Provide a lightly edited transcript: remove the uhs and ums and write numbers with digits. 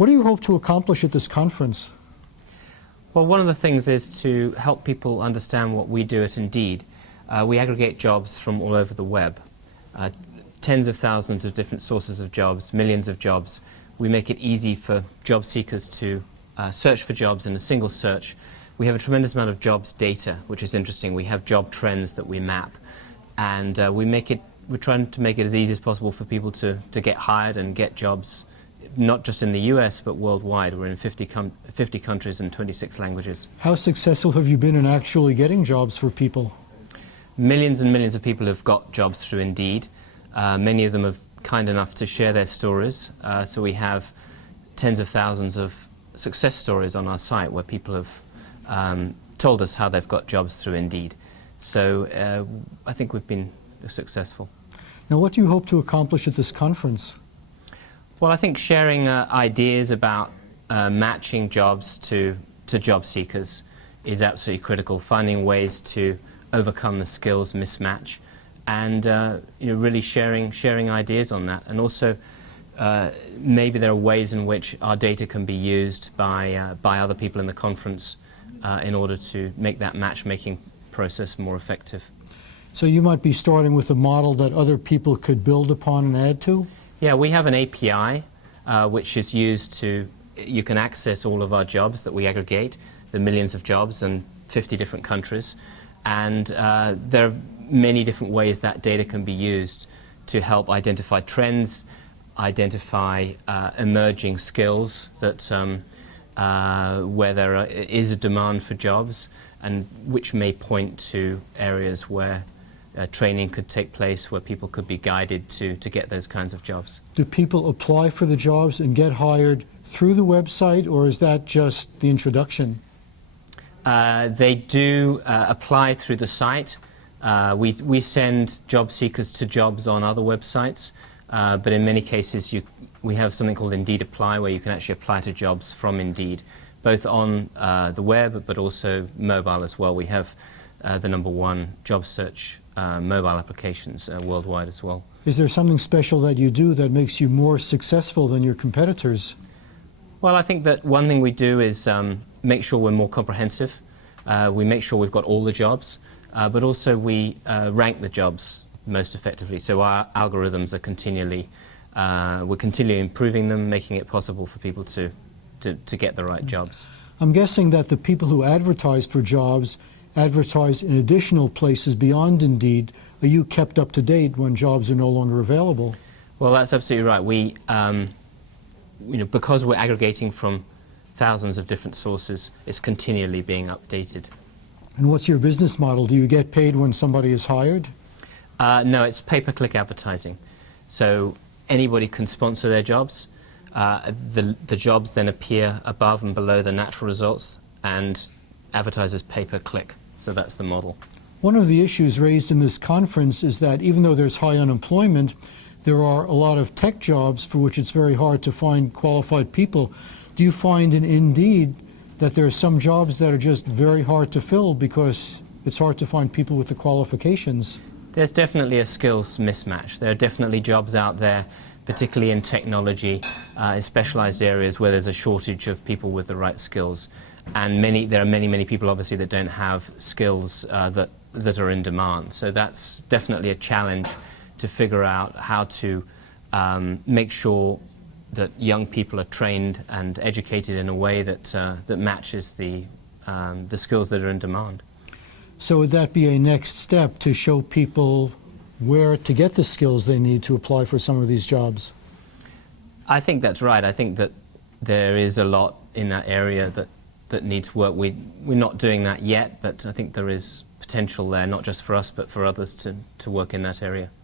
What do you hope to accomplish at this conference? Well, one of the things is to help people understand what we do at Indeed. We aggregate jobs from all over the web, tens of thousands of different sources of jobs, millions of jobs. We make it easy for job seekers to search for jobs in a single search. We have a tremendous amount of jobs data, which is interesting. We have job trends that we map, and we're trying to make it as easy as possible for people to get hired and get jobs, not just in the US, but worldwide. We're in 50 countries and 26 languages. How successful have you been in actually getting jobs for people? Millions and millions of people have got jobs through Indeed. Many of them are kind enough to share their stories. So we have tens of thousands of success stories on our site where people have told us how they've got jobs through Indeed. So I think we've been successful. Now, what do you hope to accomplish at this conference? Well, I think sharing ideas about matching jobs to job seekers is absolutely critical. Finding ways to overcome the skills mismatch, and really sharing ideas on that. And also, maybe there are ways in which our data can be used by other people in the conference in order to make that matchmaking process more effective. So you might be starting with a model that other people could build upon and add to? Yeah, we have an API which is used to, you can access all of our jobs that we aggregate, the millions of jobs in 50 different countries, and there are many different ways that data can be used to help identify trends, identify emerging skills that where there is a demand for jobs, and which may point to areas where training could take place, where people could be guided to get those kinds of jobs. Do people apply for the jobs and get hired through the website, or is that just the introduction? They do apply through the site. We send job seekers to jobs on other websites, but in many cases we have something called Indeed Apply, where you can actually apply to jobs from Indeed, both on the web but also mobile as well. We have the #1 job search mobile applications worldwide as well. Is there something special that you do that makes you more successful than your competitors? Well, I think that one thing we do is make sure we're more comprehensive. We make sure we've got all the jobs, but also we rank the jobs most effectively. So our algorithms are we're continually improving them, making it possible for people to get the right jobs. I'm guessing that the people who advertise for jobs advertise in additional places beyond Indeed. Are you kept up to date when jobs are no longer available? Well, that's absolutely right. We, because we're aggregating from thousands of different sources, it's continually being updated. And what's your business model? Do you get paid when somebody is hired? No, it's pay-per-click advertising. So anybody can sponsor their jobs. The jobs then appear above and below the natural results, and advertisers pay per click. So that's the model. One of the issues raised in this conference is that even though there's high unemployment, there are a lot of tech jobs for which it's very hard to find qualified people. Do you find in Indeed that there are some jobs that are just very hard to fill because it's hard to find people with the qualifications? There's definitely a skills mismatch. There are definitely jobs out there, particularly in technology, in specialized areas where there's a shortage of people with the right skills. And there are many people obviously that don't have skills that are in demand. So that's definitely a challenge to figure out how to make sure that young people are trained and educated in a way that matches the skills that are in demand. So would that be a next step to show people where to get the skills they need to apply for some of these jobs? I think that's right. I think that there is a lot in that area that needs work. We're not doing that yet, but I think there is potential there, not just for us but for others to work in that area.